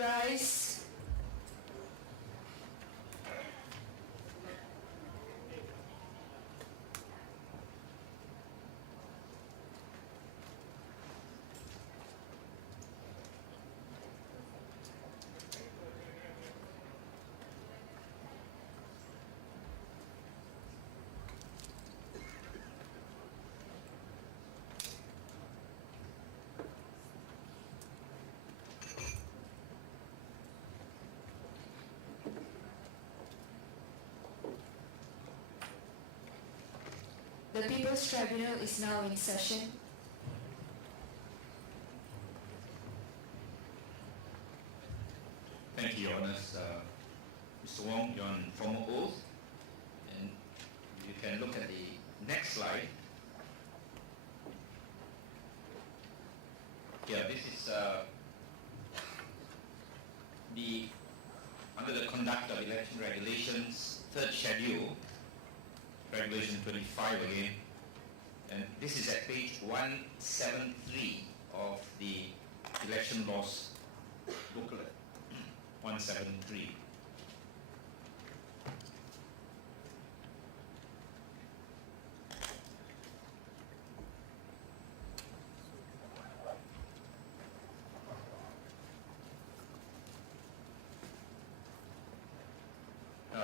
rise. The People's Tribunal is now in session. Thank you, Your Honours. Mr. Wong, you're on formal oath, and you can look at the next slide. Here, this is under the conduct of election regulations, third schedule, regulation 25 again, and this is at page 173 of the election laws booklet. 173.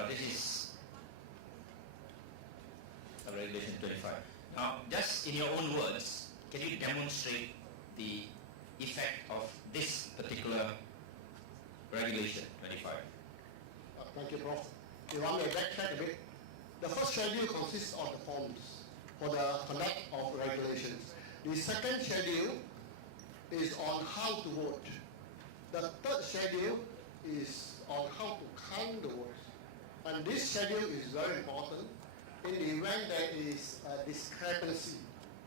This is regulation 25. Now, just in your own words, can you demonstrate the effect of this particular regulation 25? Thank you, Prof. You want me to backtrack a bit? The first schedule consists of the forms for the conduct of regulations. The second schedule is on how to vote. The third schedule is on how to count the votes. And this schedule is very important in the event there is a discrepancy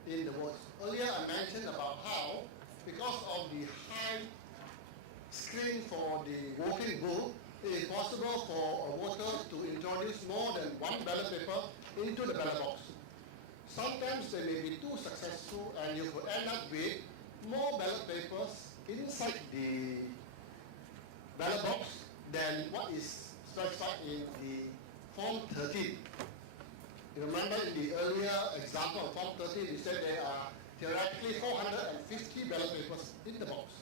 in the votes. Earlier I mentioned about how, because of the high screen for the voting booth, it is possible for a voter to introduce more than one ballot paper into the ballot box. Sometimes they may be too successful and you could end up with more ballot papers inside the ballot box than what is specified in the Form 13. You remember in the earlier example of Form 13, we said there are theoretically 450 ballot papers in the box.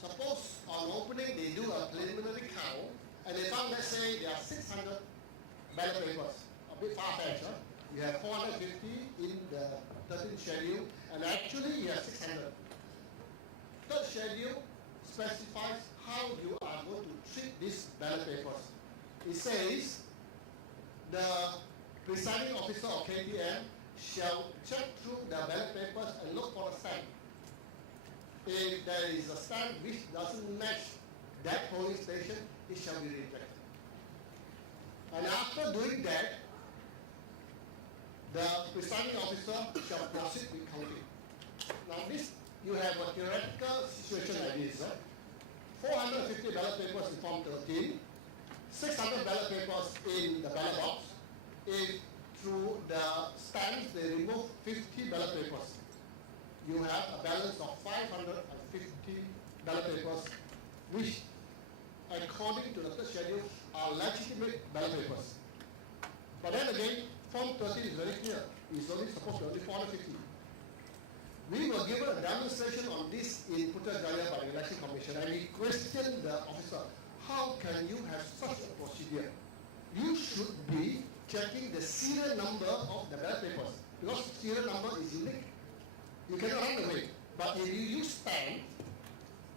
Suppose on opening they do a preliminary count and they found, let's say, there are 600 ballot papers. A bit far-fetched, huh? You have 450 in the 13th schedule and actually you have 600. Third schedule specifies how you are going to treat these ballot papers. It says the presiding officer of KTM shall check through the ballot papers and look for a stamp. If there is a stamp which doesn't match that polling station, it shall be rejected. And after doing that, the presiding officer shall proceed with counting. Now this, you have a theoretical situation like this. 450 ballot papers in Form 13, 600 ballot papers in the ballot box. If through the stamps they remove 50 ballot papers, you have a balance of 550 ballot papers, which according to the third schedule are legitimate ballot papers. But then again, Form 13 is very clear. It's only supposed to be 450. We were given a demonstration on this in Putrajaya by the Election Commission, and we questioned the officer, how can you have such a procedure? You should be checking the serial number of the ballot papers, because serial number is unique. You cannot run away. But if you use stamp,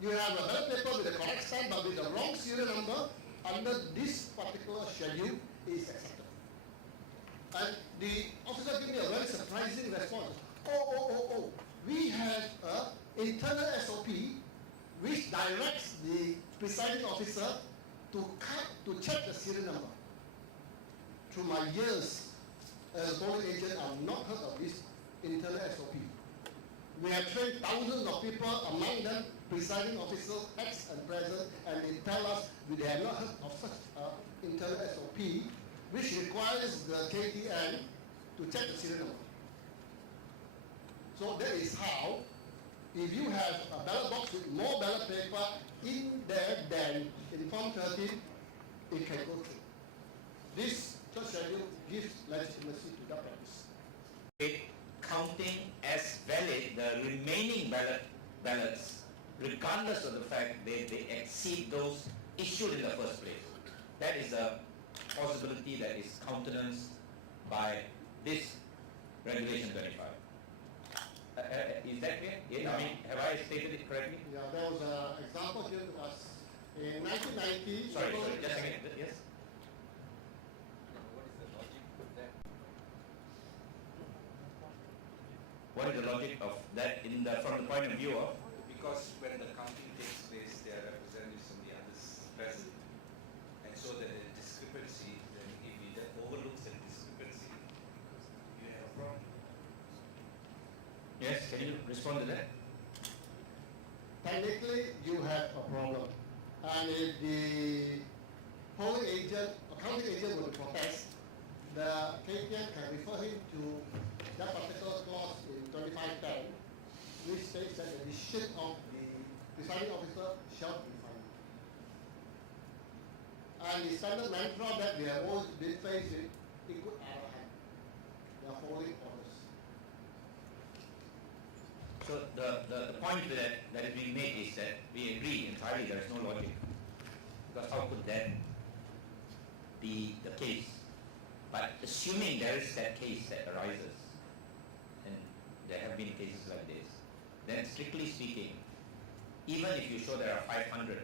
you have a ballot paper with the correct stamp but with the wrong serial number, under this particular schedule is accepted. And the officer gave me a very surprising response. Oh, we have an internal SOP which directs the presiding officer to check the serial number. Through my years as a polling agent, I have not heard of this internal SOP. We have trained thousands of people, among them presiding officers, ex and present, and they tell us they have not heard of such internal SOP, which requires the KTN to check the serial number. So that is how if you have a ballot box with more ballot paper in there than in Form 13, it can go through. This third schedule gives legitimacy to that practice. Counting as valid the remaining ballots, regardless of the fact that they exceed those issued in the first place. That is a possibility that is countenanced by this Regulation 25. Is that clear? Yeah. I mean, have I stated it correctly? Yeah, there was an example given to us in 1990. Sorry, just a second. Yes? What is the logic of that from the point of view of? Because when the counting takes place, there are representatives from the others present. And so the discrepancy, then if he overlooks the discrepancy, you have a problem. Yes, can you respond to that? Technically, you have a problem. And if the polling agent, accounting agent were to protest, the KPN can refer him to that particular clause in 2510, which states that the decision of the presiding officer shall be final. And the standard mantra that we have always been faced with, ikut arahan. They are following orders. So the point that is being made is that we agree entirely there is no logic. Because how could that be the case? But assuming there is that case that arises, and there have been cases like this, then strictly speaking, even if you show there are 500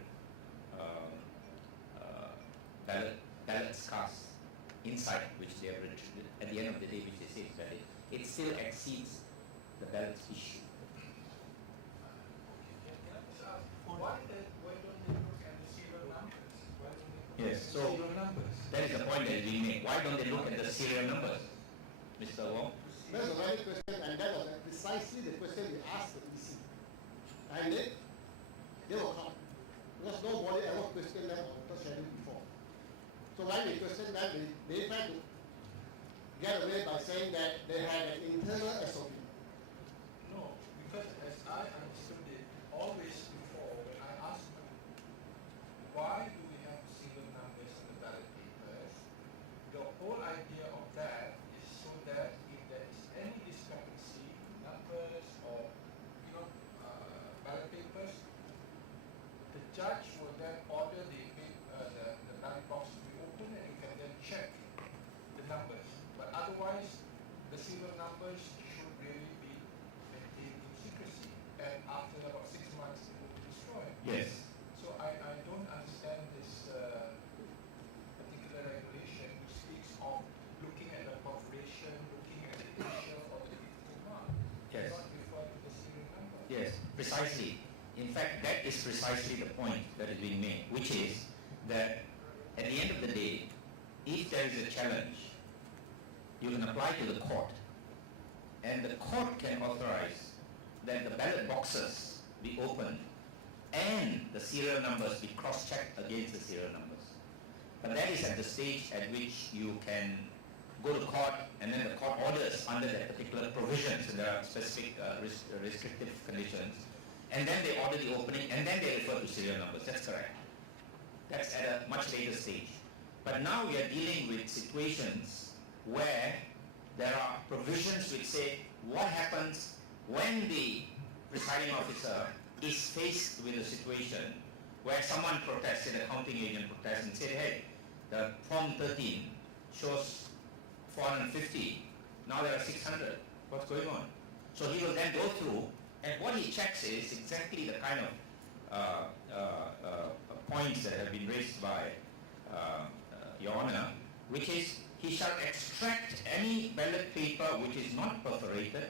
ballots cast inside which they have retrieved, at the end of the day which they say is valid, it still exceeds the ballots issued. Why don't they look at the serial numbers? Yes, so that is the point that is being made. Why don't they look at the serial numbers, Mr. Wong? That's a valid question, and that was precisely the question we asked the EC. And they will come. Because nobody ever questioned them on the schedule before. So when we questioned them, they tried to get away by saying that they had an internal SOP. No, because as I understood it, always before when I asked them, why do we have serial numbers on the ballot papers, the whole idea of that is so that if there is any discrepancy in numbers or ballot papers, the judge will then order the ballot box to be open and you can then check the numbers. But otherwise, the serial numbers should really be maintained in secrecy. And after about 6 months, it will be destroyed. Yes. So I don't understand this particular regulation which speaks of looking at the population, looking at the initial or the critical mark. Yes. Not refer to the serial number. Yes, precisely. In fact, that is precisely the point that is being made, which is that at the end of the day, if there is a challenge, you can apply to the court, and the court can authorize that the ballot boxes be opened and the serial numbers be cross-checked against the serial numbers. But that is at the stage at which you can go to court and then the court orders under that particular provisions, and there are specific restrictive conditions, and then they order the opening and then they refer to serial numbers. That's correct. That's at a much later stage. But now we are dealing with situations where there are provisions which say what happens when the presiding officer is faced with a situation where someone protests, say the counting agent protests and say, hey, the Form 13 shows 450, now there are 600, what's going on? So he will then go through, and what he checks is exactly the kind of points that have been raised by Your Honour, which is he shall extract any ballot paper which is not perforated,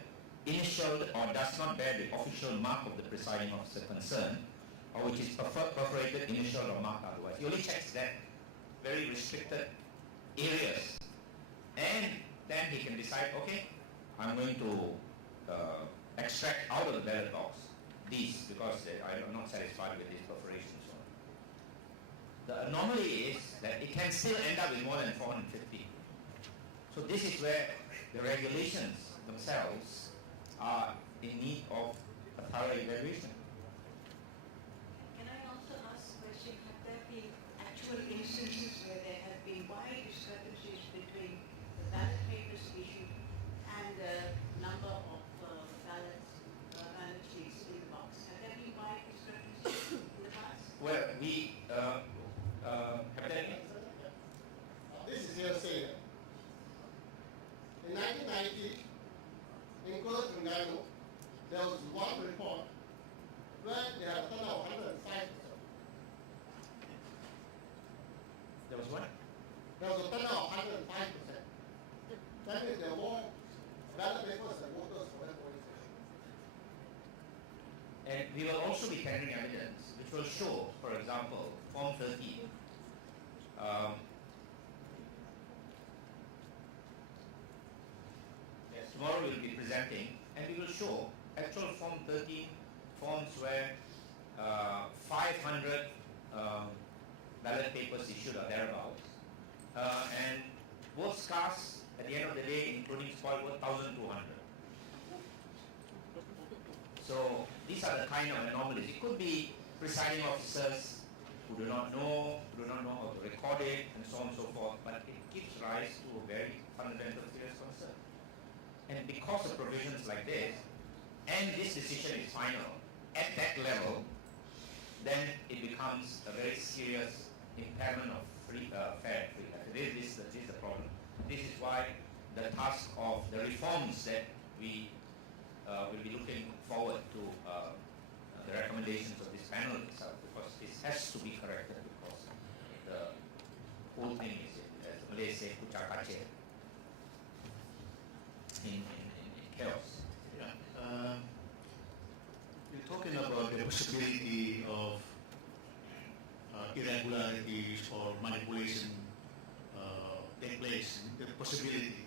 initialed or does not bear the official mark of the presiding officer concerned, or which is perforated, initialed or marked otherwise. He only checks that very restricted areas, and then he can decide, okay, I'm going to extract out of the ballot box these because I am not satisfied with these perforations. The anomaly is that it can still end up with more than 450. So this is where the regulations themselves are in need of a thorough evaluation. Can I also ask a question? Have there been actual instances where there have been wide discrepancies between the ballot papers issued and the number of ballot sheets in the box? Have there been wide discrepancies in the past? Well, we have that. This is hearsay. In 1990, in Kuala Tribunal, there was one report where they had a turnout of 105%. There was one. There was a turnout of 105%. That means there were more ballot papers than voters for that polling station. And we will also be tendering evidence which will show, for example, Form 13. Yes, tomorrow we will be presenting and we will show actual Form 13 forms where 500 ballot papers issued or thereabouts. And votes cast at the end of the day, including spoil, were 1,200. So these are the kind of anomalies. It could be presiding officers who do not know how to record it, and so on and so forth, but it gives rise to a very fundamental serious concern. And because of provisions like this, and this decision is final at that level, then it becomes a very serious impairment of fair and free life. This is the problem. This is why the task of the reforms that we will be looking forward to the recommendations of this panel itself, because this has to be corrected, because the whole thing is, as the Malays say, kucak-kacir, in chaos. Yeah. You're talking about the possibility of irregularities or manipulation take place, the possibility.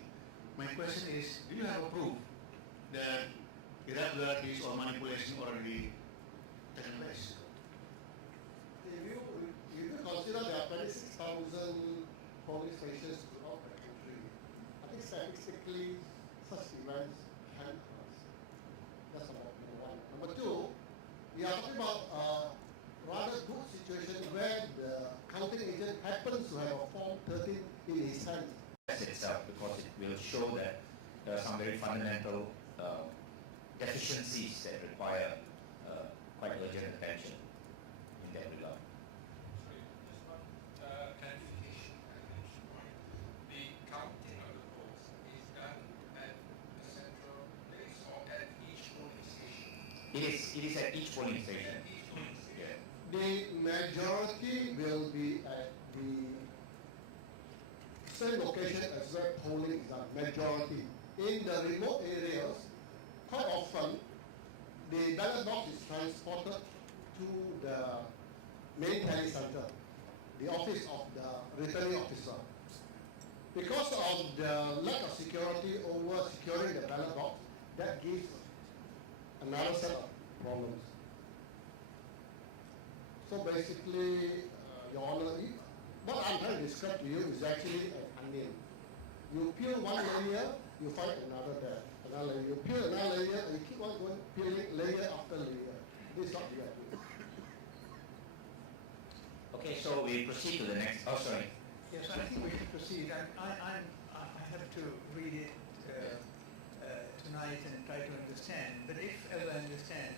My question is, do you have a proof that irregularities or manipulation already taken place? If you consider there are 26,000 polling stations throughout the country, I think statistically such events can occur. That's about number one. Number two, we are talking about a rather good situation where the counting agent happens to have a Form 13 in his hand. Itself, because it will show that there are some very fundamental deficiencies that require quite urgent attention in that regard. Sorry, just one clarification. The counting of the votes is done at the central place or at each polling station? It is at each polling station. At each polling station. Yeah. The majority will be at the same location as where polling is done. Majority. In the remote areas, quite often, the ballot box is transported to the main tally center, the office of the returning officer. Because of the lack of security over securing the ballot box, that gives another set of problems. So basically, Your Honor, what I'm trying to describe to you is actually an onion. You peel one layer, you find another there. Another layer. You peel another layer, and you keep on going, peeling layer after layer. This is what we are doing. Okay, so we proceed to the next. Oh, sorry. Yes, I think we should proceed. I have to read it tonight and try to understand. But if, as I understand,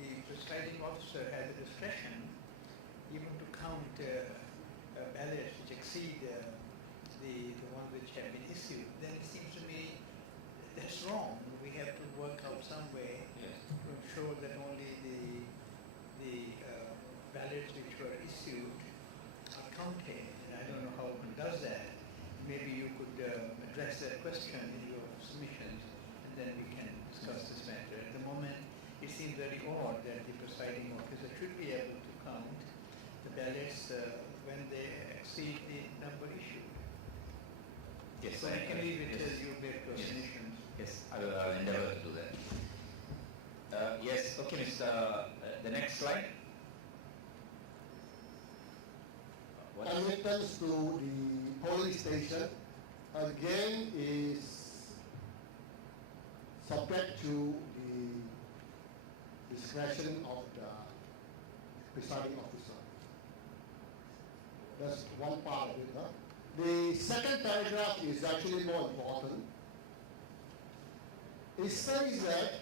the presiding officer has a discretion even to count ballots which exceed the ones which have been issued, then it seems to me that's wrong. We have to work out some way Yes. to ensure that only the ballots which were issued are counted. And I don't know how one does that. Maybe you could address that question in your submissions, and then we can discuss this matter. At the moment, it seems very odd that the presiding officer should be able to count the ballots when they exceed the number issued. Yes, So I can leave it yes. as you make your Yes. submissions. Yes, I will endeavor to do that. Yes, okay, Mr. The next slide. What is it? Admittance to the polling station again is subject to the discretion of the presiding officer. That's one part of it. Huh? The second paragraph is actually more important. It says that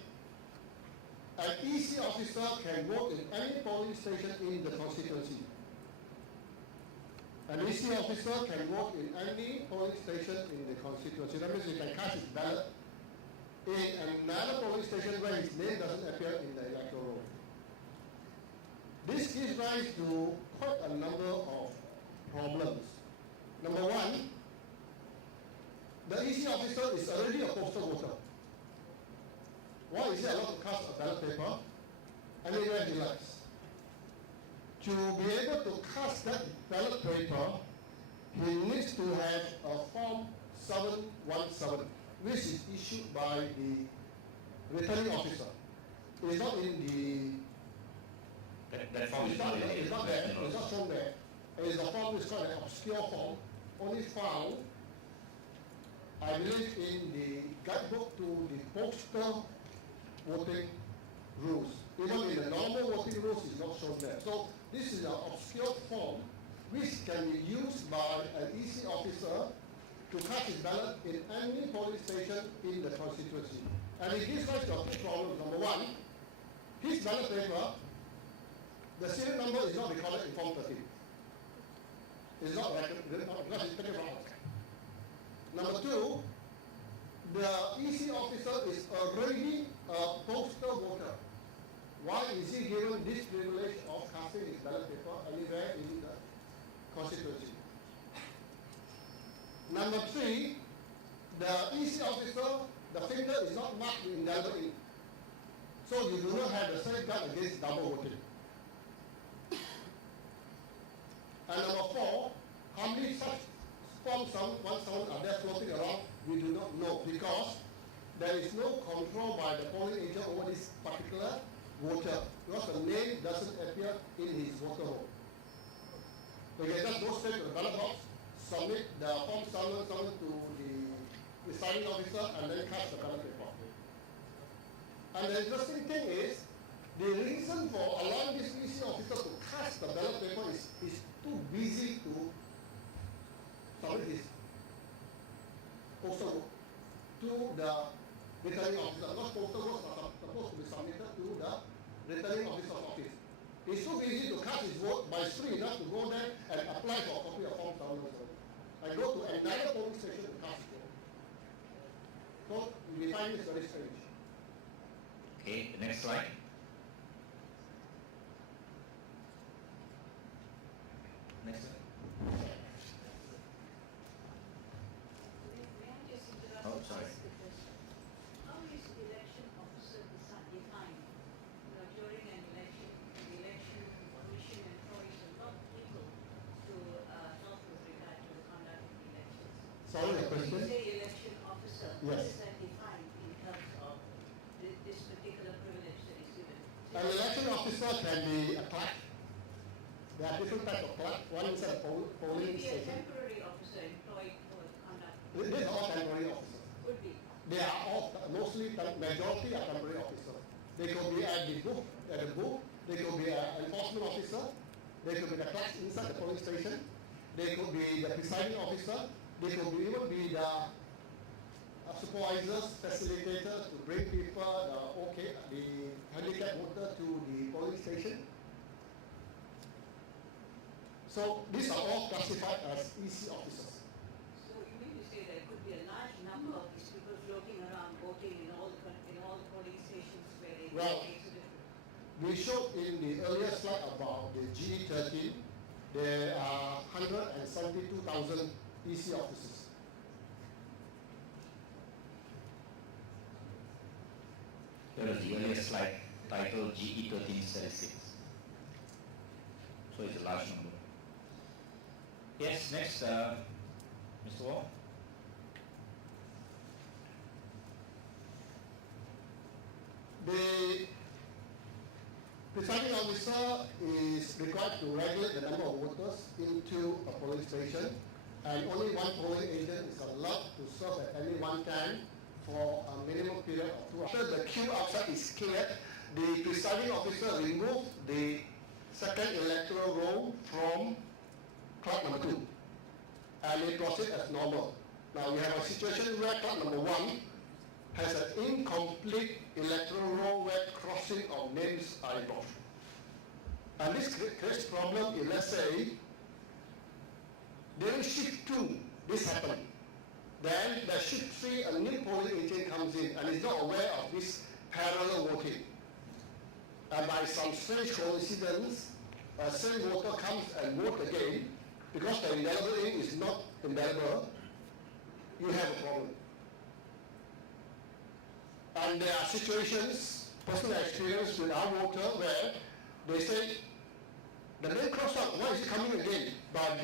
an EC officer can work in any polling station in the constituency. An EC officer can work in any polling station in the constituency. That means he can cast his ballot in another polling station where his name doesn't appear in the electoral roll. This gives rise to quite a number of problems. Number one, the EC officer is already a postal voter. Why is he allowed to cast a ballot paper anywhere he likes? To be able to cast that ballot paper, he needs to have a Form 717, which is issued by the returning officer. It is not in the... That form is not it's not there. It's not shown there. It is a form which is called an obscure form, only found, I believe, in the guidebook to the postal voting rules. Even in the normal voting rules, it's not shown there. So this is an obscure form which can be used by an EC officer to cast his ballot in any polling station in the constituency. And it gives rise to a few problems. Number one, his ballot paper, the serial number is not recorded in Form 13. It's not recorded because it's taken from outside. Number two, the EC officer is already a postal voter. Why is he given this privilege of casting his ballot paper anywhere in the constituency? Number three, the EC officer, the finger is not marked with indelible ink. So you do not have the safeguard against double voting. And number four, how many such Form 717 are there floating around? We do not know, because there is no control by the polling agent over this particular voter, because the name doesn't appear in his voter roll. They can just go straight to the ballot box, submit the Form 717 to the presiding officer, and then cast the ballot paper. And the interesting thing is, the reason for allowing this EC officer to cast the ballot paper is too busy to submit his postal vote to the returning officer. Because postal votes are supposed to be submitted to the returning officer's office. He's too busy to cast his vote, but it's free enough to go there and apply for a copy of Form 717 and go to another polling station to cast his vote. So we find this very strange. Okay, the next slide. Next slide. May I just interrupt? Oh, sorry. Ask a question? How is the election officer defined? During an election, the election commission employs a lot of people to help with regard to the conduct of the elections. Sorry, the When question? you say election officer, what Yes. is that defined in terms of this particular privilege that is given? An election officer can be a clerk. There are different types of clerk. One is a Could polling be a station. temporary officer employed for the conduct. These are all temporary officers. Could be. They are all mostly, majority are temporary officers. They could be at the booth, they could be an enforcement officer, they could be the clerks inside the polling station, they could be the presiding officer, they could even be the supervisors, facilitators to bring people, the handicapped voter to the polling station. So these are all classified as EC officers. So you mean to say there could be a large number of these people floating around voting in all the polling stations where they Well, makes a difference? we showed in the earlier slide about the GE13, there are 172,000 EC officers. Here is the earlier slide titled GE13 statistics. So it's a large number. Yes, next, Mr. Wong. The presiding officer is required to regulate the number of voters into a polling station, and only one polling agent is allowed to serve at any one time for a minimum period of 2 hours. After the queue outside is cleared, the presiding officer removed the second electoral roll from clerk number 2, and it proceeded as normal. Now we have a situation where clerk number 1 has an incomplete electoral roll where crossing of names are involved. And this creates problem if, let's say, during shift 2, this happened. Then the shift 3, a new polling agent comes in and is not aware of this parallel voting. And by some strange coincidence, a same voter comes and votes again, because the indelible ink is not indelible, you have a problem. And there are situations, personal experience with our voter, where they say, the name crossed out, why is it coming again? But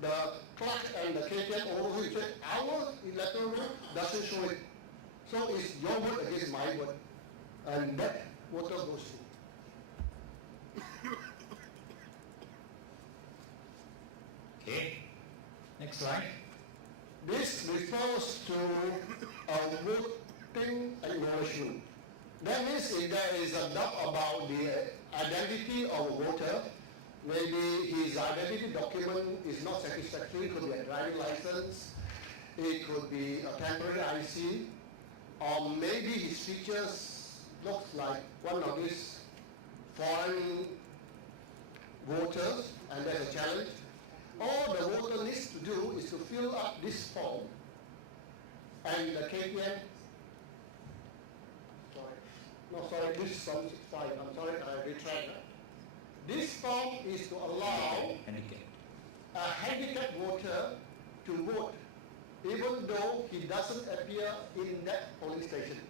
the clerk and the KPN overview said, our electoral roll doesn't show it. So it's your vote against my vote. And that voter goes through. Okay. Next slide. This refers to a voting acknowledgement. That means if there is a doubt about the identity of a voter, maybe his identity document is not satisfactory, it could be a driving license, it could be a temporary IC, or maybe his features looks like one of these foreign voters, and there's a challenge. All the voter needs to do is to fill up this form, and the KPN, this is form 65, I'm sorry, I retract that. This form is to allow a handicapped voter to vote, even though he doesn't appear in that polling station.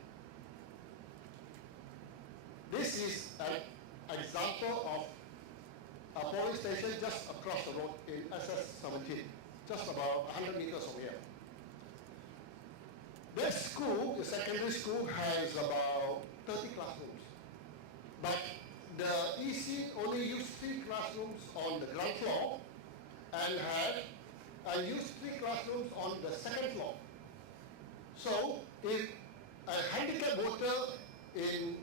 This is an example of a polling station just across the road in SS17, just about 100 meters from here. That school, the secondary school, has about 30 classrooms. But the EC only used 3 classrooms on the ground floor and used 3 classrooms on the second floor. So if a handicapped voter in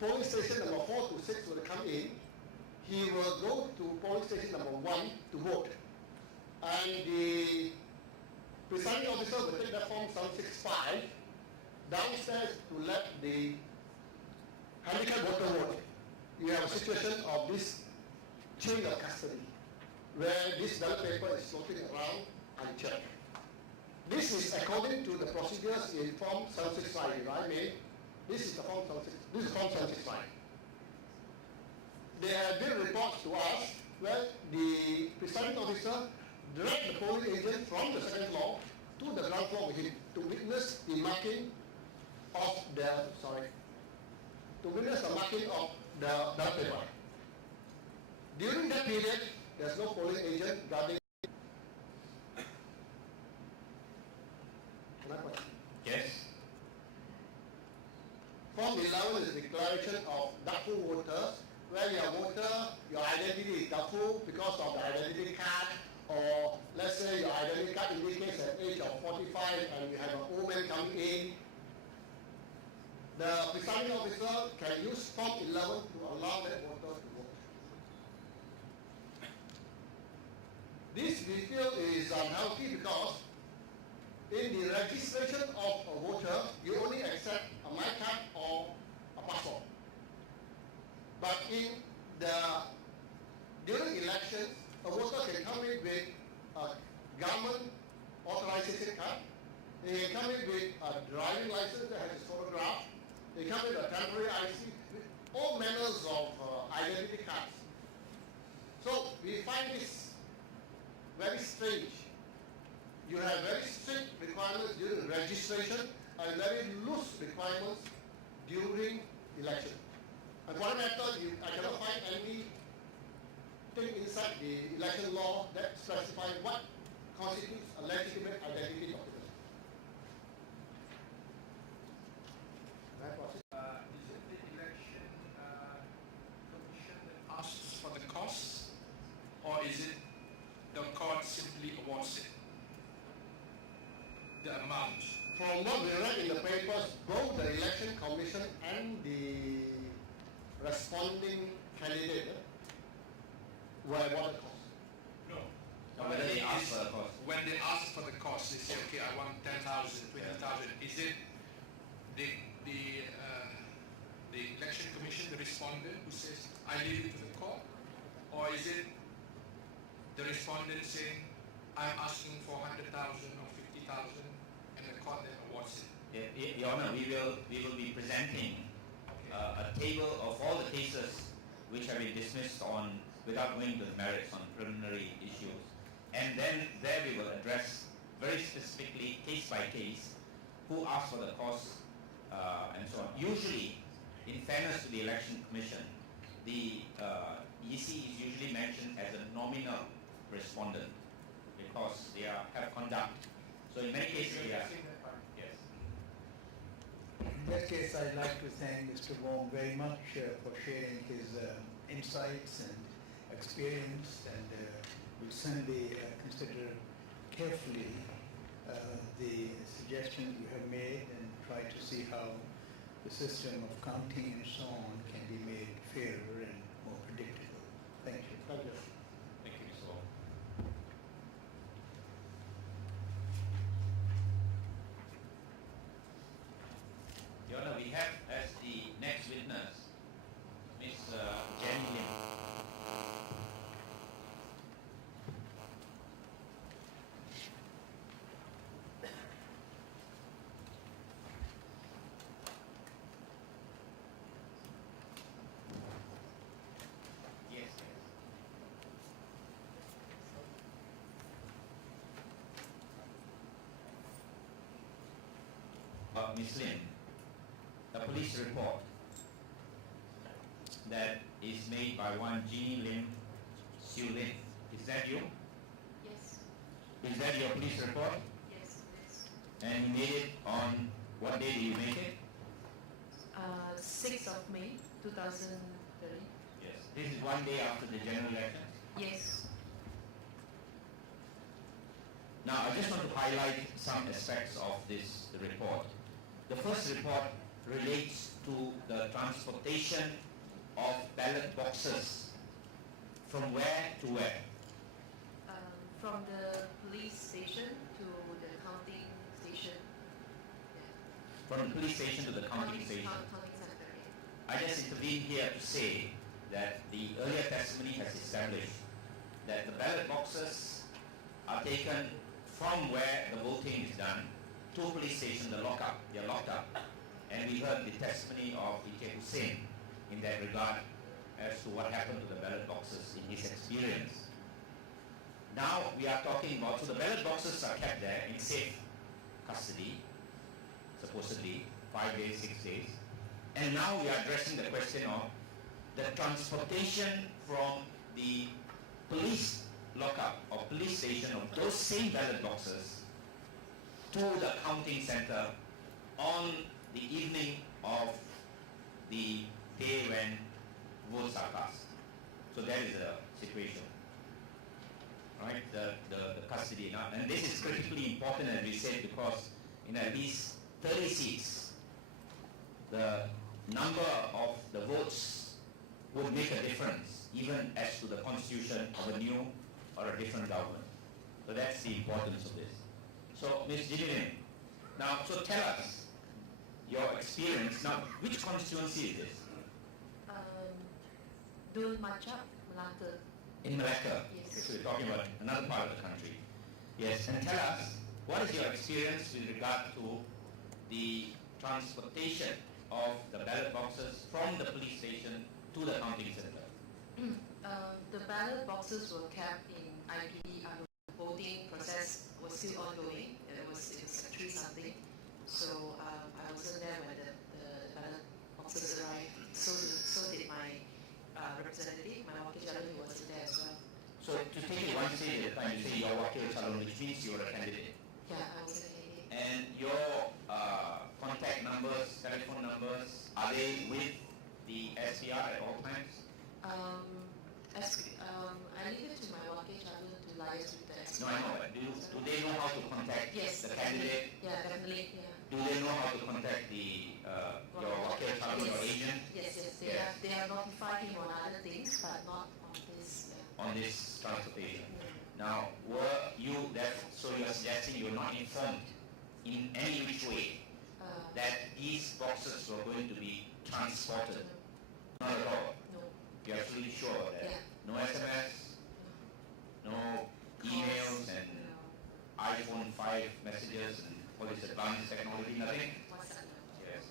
polling station number 4 to 6 will come in, he will go to polling station number 1 to vote. And the presiding officer will take that form 765 downstairs to let the handicapped voter vote. You have a situation of this chain of custody, where this ballot paper is floating around unchecked. This is according to the procedures in form 765, right, May? This is the form 765. This is form 765. There have been reports to us where the presiding officer dragged the polling agent from the second floor to the ground floor with him to witness the marking of the, the ballot paper. During that period, there's no polling agent guarding. Yes. Form 11 is declaration of doubtful voters, where your voter, your identity is doubtful because of the identity card, or let's say your identity card indicates an age of 45 and you have an old man coming in. The presiding officer can use Form 11 to allow that voter to vote. This we feel is unhealthy because in the registration of a voter, you only accept a my card or a passport. But in during elections, a voter can come in with a government authorization card. They can come in with a driving license that has his photograph. They come in with a temporary IC, with all manners of identity cards. So we find this very strange. You have very strict requirements during registration and very loose requirements during election. And for that matter, I cannot find anything inside the election law that specifies what constitutes a legitimate identity document. Is it the election commission that asks for the costs, or is it the court simply awards it? The amount. From what we read in the papers, both the election commission and the responding candidate were awarded cost. No. Or whether they ask for the cost. When they ask for the cost, they say, okay, I want 10,000, 20,000. Is it the election commission, the respondent, who says, I leave it to the court? Or is it the respondent saying, I'm asking for 100,000 or 50,000, and the court then awards it? Your Honor, we will be presenting a table of all the cases which have been dismissed on without going to the merits on preliminary issues, and then there we will address very specifically case by case who asked for the costs and so on. Usually, in fairness to the election commission, the EC is usually mentioned as a nominal respondent because they have conduct. So in many cases, they are. Yes. In that case, I'd like to thank Mr. Wong very much for sharing his insights and experience, and we'll certainly consider carefully the suggestions you have made and try to see how the system of counting and so on can be made fairer and more predictable. Thank you. Thank you. Thank you, Mr. Wong. Your Honor, we have as the next witness Ms. Jenny Lim. Yes, yes. Ms. Lim, a police report that is made by one Jeannie Lim Siu Lin. Is that you? Yes. Is that your police report? Yes, it is. And you made it on what day did you make it? 6th of May, 2013. Yes. This is one day after the general election. Yes. Now, I just want to highlight some aspects of this report. The first report relates to the transportation of ballot boxes from where to where? From the police station to the counting station. From the police station to the counting station. Counting center. Yeah. I just intervene here to say that the earlier testimony has established that the ballot boxes are taken from where the voting is done to a police station, the lockup. They are locked up. And we heard the testimony of Ike Hussain in that regard as to what happened to the ballot boxes in his experience. Now we are talking about, so the ballot boxes are kept there in safe custody, supposedly 5 days, 6 days. And now we are addressing the question of the transportation from the police lockup or police station of those same ballot boxes to the counting center on the evening of the day when votes are cast. So that is the situation, right? The custody. Now, and this is critically important, as we said, because in at least 30 seats, the number of the votes would make a difference, even as to the constitution of a new or a different government. So that's the importance of this. So, Ms. Jinirin, now, so tell us your experience. Now, which constituency is this? Dun Machap, Melaka. In Malacca. Yes. Okay, so we're talking about another part of the country. Yes, and tell us, what is your experience with regard to the transportation of the ballot boxes from the police station to the counting center? The ballot boxes were kept in IPD. The voting process was still ongoing. It was actually something. So I wasn't there when the ballot boxes arrived. So did my representative, my wakil calon, who wasn't there as well. So to take it one stage at a time, you say you're wakil calon, which means you're a candidate. Yeah, I was a candidate. And your contact numbers, telephone numbers, are they with the SPR at all times? I leave it to my wakil calon to liaise with the No, I know, but do they know how to contact Yes, the candidate? Yeah, definitely. Yeah. to contact the your wakil Tribunal or agent Yes, Yes. they have notified him on other things, but not on this. on this transportation. Now, were you therefore, so you are suggesting you are not informed in any which way that these boxes were going to be transported? Not at all. No. You're absolutely sure that Yeah. no SMS, no emails and iPhone 5 messages and all this advanced technology, nothing? What's that? Yes.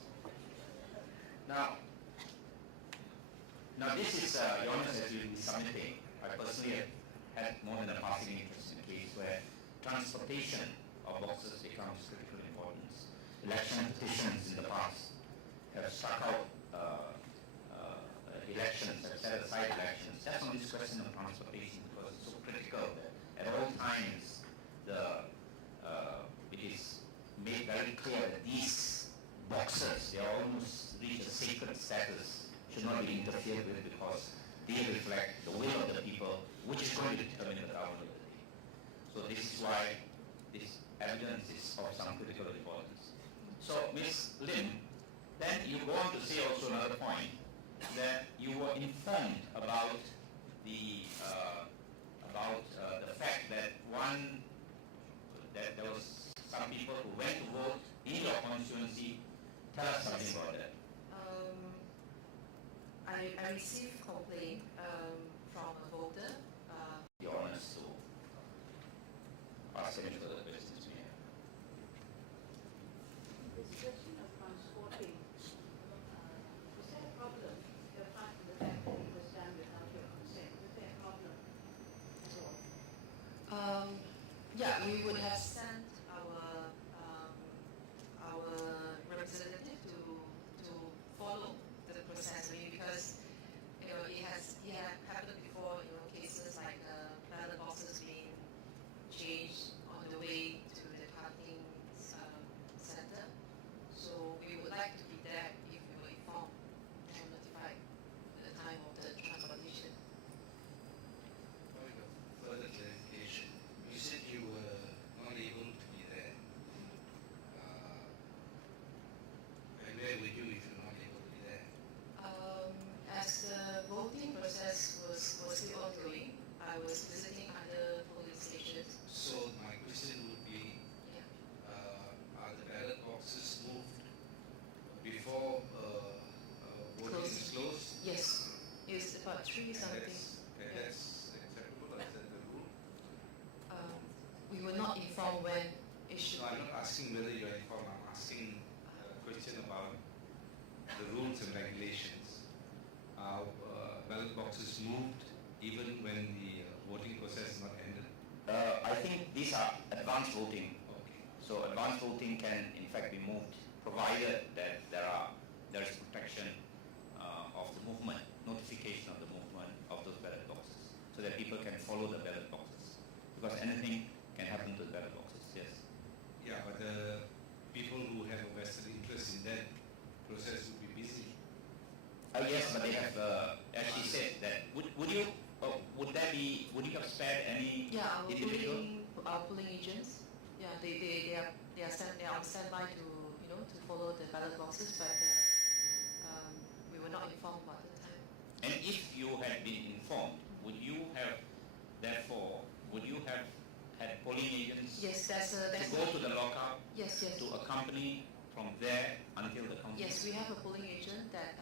Now this is, Your Honour, as you will be submitting, I personally have had more than a passing interest in a case where transportation of boxes becomes critical importance. Election petitions in the past have struck out elections, have set aside elections, just on this question of transportation because it's so critical that at all times it is made very clear that these boxes, they almost reach a sacred status, should not be interfered with because they reflect the will of the people, which is going to determine the government of the day. So this is why this evidence is of some critical importance. So, Ms. Lim, then you go on to say also another point, that you were informed about the fact that there was some people who went to vote in your constituency. Tell us something about that. I received complaint from a voter. Your Honours to ask any further questions we have. This question of transporting, is there a problem? The fact that it was done without your consent, is there a problem at all? Yeah, we would have sent our representative to follow the process. I mean, because it happened before. Cases like ballot boxes being changed on the way to the counting center. So we would like to be there if we were informed and notified at the time of the transportation. Further clarification. You said you were not able to be there. And where were you if you were not able to be there? As the voting process was still ongoing, I was visiting other polling stations. So my question would be, Yeah. are the ballot boxes moved before voting is closed? Yes, it was about 3 something. That's acceptable. Is that the rule? We were not informed when it should No, I'm be. not asking whether you are informed. I'm asking a question about the rules and regulations. Are ballot boxes moved even when the voting process is not ended? I think these are advanced voting. Okay. So advanced voting can in fact be moved provided that there is protection of the movement, notification of the movement of those ballot boxes, so that people can follow the ballot boxes. Because anything can happen to the ballot boxes, yes. Yeah, but the people who have a vested interest in that process would be busy. Yes, but they have actually said that would you have spared any Yeah, individual? our polling agents. Yeah, they are on standby to to follow the ballot boxes, but we were not informed about the time. And if you had been informed, would you have had polling agents Yes, that's to go to the lockup yes. to accompany from there until the counting? Yes, we have a polling agent that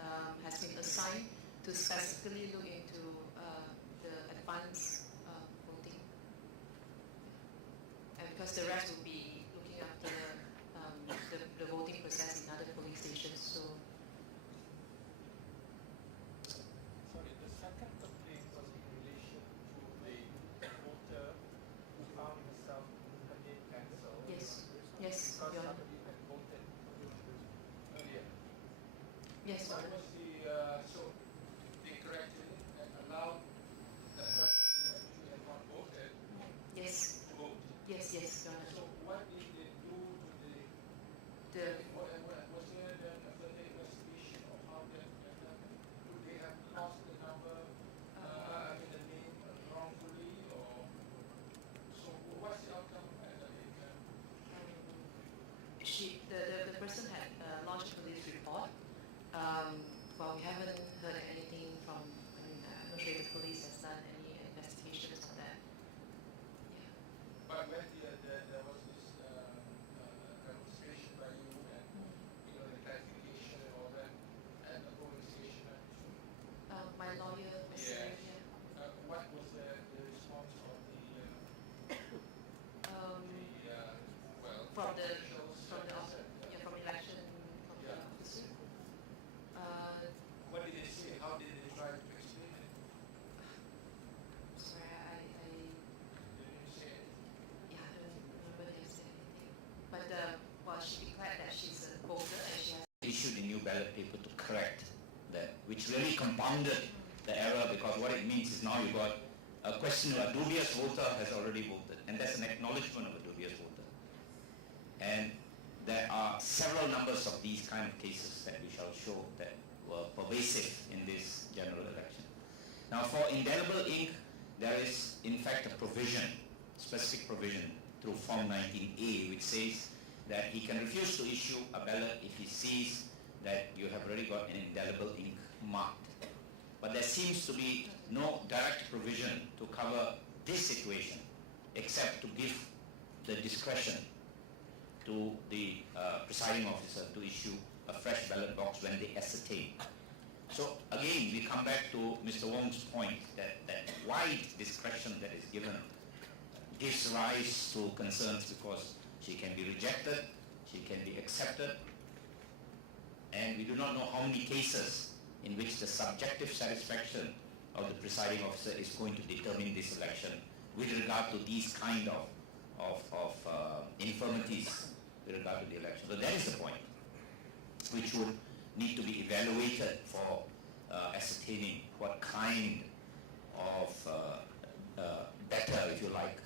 has been assigned to specifically look into the advance voting. And because the rest will be looking after the voting process in other polling stations. So Sorry, the second complaint was in relation to the voter who found himself her name cancelled. yes, Because Your Honor. somebody had voted earlier. Yes, So Your Honor. was so they corrected it and allowed that person who actually had not voted Yes, to vote. yes, Your Honor. So what did they do to The was there then a further investigation of how that happened? Could they have lost the number, the name wrongfully, or so? What's the outcome of that? the person had we haven't heard anything from, I'm not sure if the police has done any investigations on that. Yeah. But when there was this demonstration by you and the clarification and all that, and the conversation and My lawyer was Yeah. there, yeah. what was the response of From the officials, from the uh, from election Yeah. officer. what did they say? How did they try to explain it? Sorry, They didn't say it. yeah, I don't remember they said anything. But well, she declared that she's a voter and she has. Issued a new ballot paper to correct that, which really compounded the error, because what it means is now you've got a question of a dubious voter has already voted, and that's an acknowledgement of a dubious voter. And there are several numbers of these kind of cases that we shall show that were pervasive in this general election. Now for indelible ink, there is in fact a provision, specific provision through Form 19A, which says that he can refuse to issue a ballot if he sees that you have already got an indelible ink marked. But there seems to be no direct provision to cover this situation, except to give the discretion to the presiding officer to issue a fresh ballot box when they ascertain. So again, we come back to Mr. Wong's point that wide discretion that is given gives rise to concerns, because she can be rejected, she can be accepted, and we do not know how many cases in which the subjective satisfaction of the presiding officer is going to determine this election with regard to these kind of infirmities with regard to the election. So that is the point, which would need to be evaluated for ascertaining what kind of better, if you like,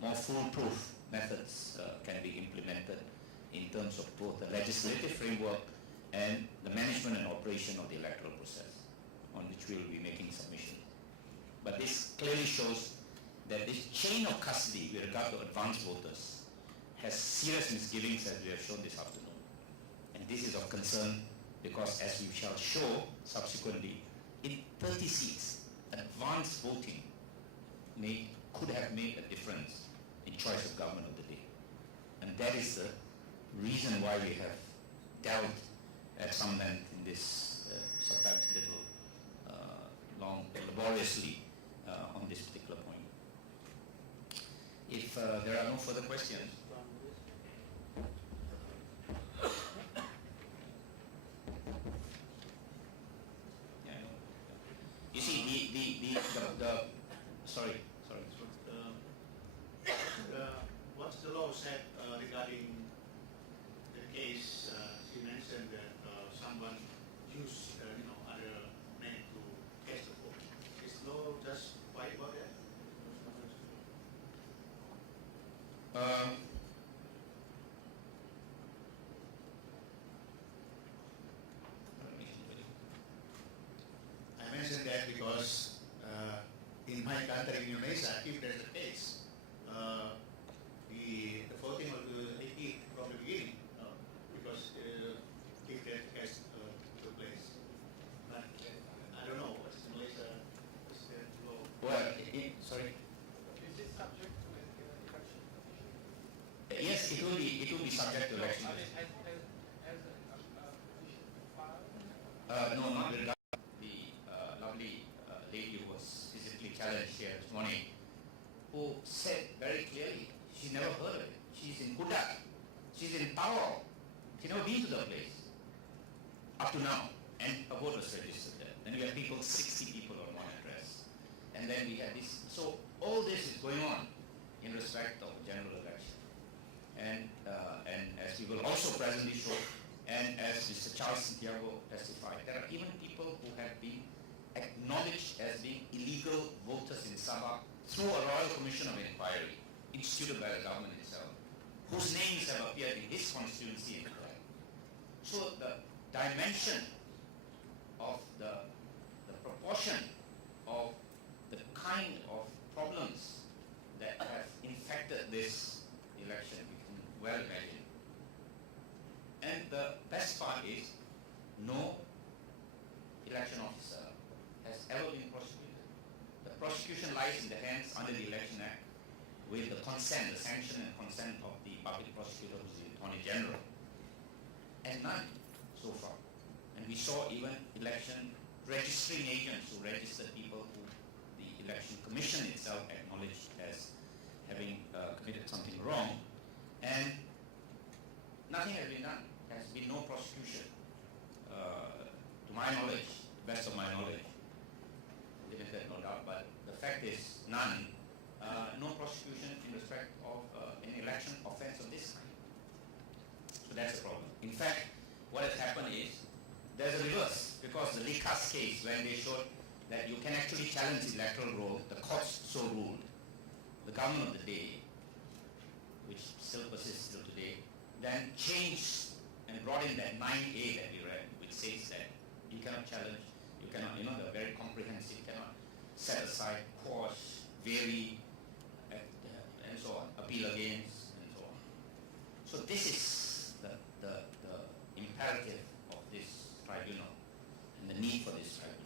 more foolproof methods can be implemented in terms of both the legislative framework and the management and operation of the electoral process, on which we will be making submission. But this clearly shows that this chain of custody with regard to advanced voters has serious misgivings, as we have shown this afternoon. And this is of concern because, as we shall show subsequently, in 30 seats, advanced voting could have made a difference in choice of government of the day. And that is the reason why we have dealt at some length in this sometimes little long, laboriously on this particular point. If there are no further questions. Yeah, you see, sorry. What's the law said regarding the case? She mentioned that someone used other name to cast the vote. Is law just quiet about that? I mentioned that because in my country, in Indonesia, if there's a case, the voting will be from the beginning, because if that has took place. But I don't know, what's Malaysia, what's the law? Well, sorry. Is it subject to an election? Yes, it will be subject to election. As a petition filed? No, not with regard to the lovely lady who was physically challenged here this morning, who said very clearly she's never heard of it. She's in Kudak, she's in Tawau, she's never been to the place up to now, and a vote was registered there. Then we have 60 people on one address, and then we had this. So all this is going on in respect of a general election, and as we will also presently show, and as Mr. Charles Santiago testified, there are even people who have been acknowledged as being illegal voters in Sabah through a Royal Commission of Inquiry instituted by the government itself, whose names have appeared in his constituency in Kuala. So the dimension of the proportion of the kind of problems that have infected this election, we can well imagine. And the best part is, no offence under the Election Act with the consent, the sanction and consent of the public prosecutor, who is the Attorney General, and none so far. And we saw even election registering agents who registered people who the Election Commission itself acknowledged as having committed something wrong, and nothing has been done. There has been no prosecution. To my knowledge, best of my knowledge, limited no doubt, but the fact is none. No prosecution in respect of an election offence of this kind. So that's the problem. In fact, what has happened is there's a reverse, because the Likas case, when they showed that you can actually challenge the electoral roll, the courts so ruled. The government of the day, which still persists till today, then changed and brought in that 9A that we read, which says that you cannot challenge, you cannot, they're very comprehensive, you cannot set aside, quash, vary, and so on, appeal against, and so on. So this is the imperative of this tribunal and the need for this tribunal.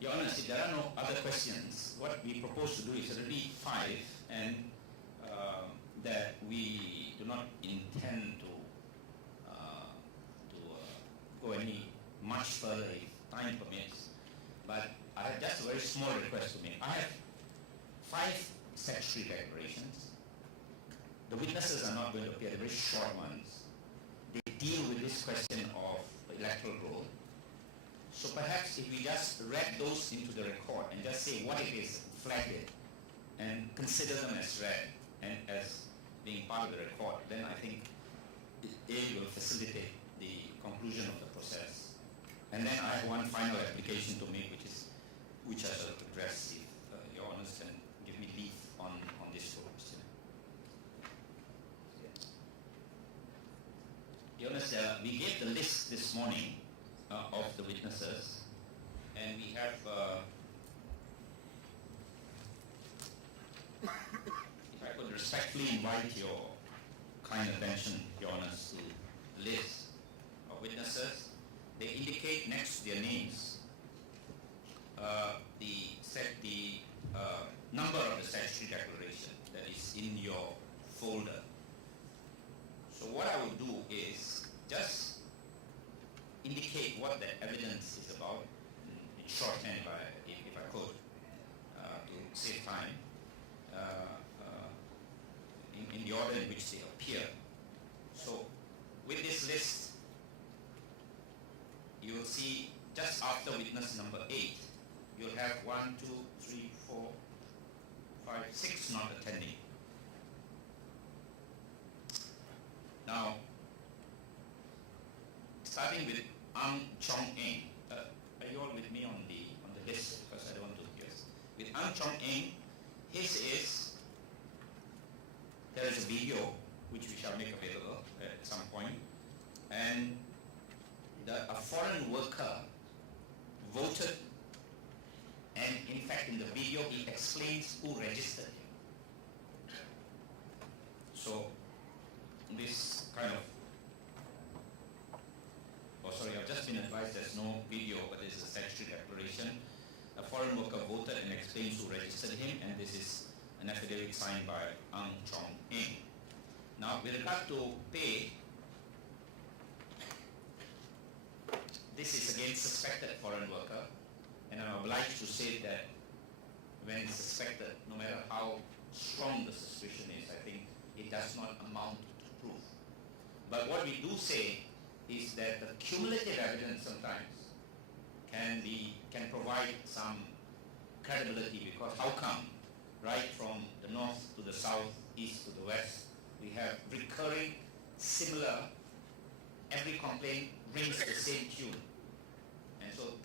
Your Honour, if there are no other questions, what we propose to do is already 5, and that we do not intend to go any much further if time permits. But I have just a very small request to make. I have 5 statutory declarations. The witnesses are not going to appear, they're very short ones. They deal with this question of electoral roll. So perhaps if we just read those into the record and just say what it is, flag it, and consider them as read and as being part of the record, then I think it will facilitate the conclusion of the process. And then I have one final application to make, which I shall address if Your Honours can give me leave on this question. Your Honours, we gave the list this morning of the witnesses, and we have, if I could respectfully invite your kind attention, Your Honours, to the list of witnesses. They indicate next to their names the number of the statutory declaration that is in your folder. So what I would do is just indicate what the evidence is about in shorthand, if I could, to save time, in the order in which they appear. So with this list, you will see just after witness number 8, you'll have 1, 2, 3, 4, 5, 6 not attending. Now, starting with Ang Chong Eng. Are you all with me on the list? Because I don't want to guess. With Ang Chong Eng, his is, there is a video which we shall make available at some point, and a foreign worker voted, and in fact in the video he explains who registered him. So this kind of, I've just been advised there's no video, but there's a statutory declaration. A foreign worker voted and explains who registered him, and this is an affidavit signed by Ang Chong Eng. Now with regard to pay, this is against suspected foreign worker, and I'm obliged to say that when it's suspected, no matter how strong the suspicion is, I think it does not amount to proof. But what we do say is that the cumulative evidence sometimes can provide some credibility, because how come right from the north to the south, east to the west, we have recurring, similar, every complaint brings the same tune. And so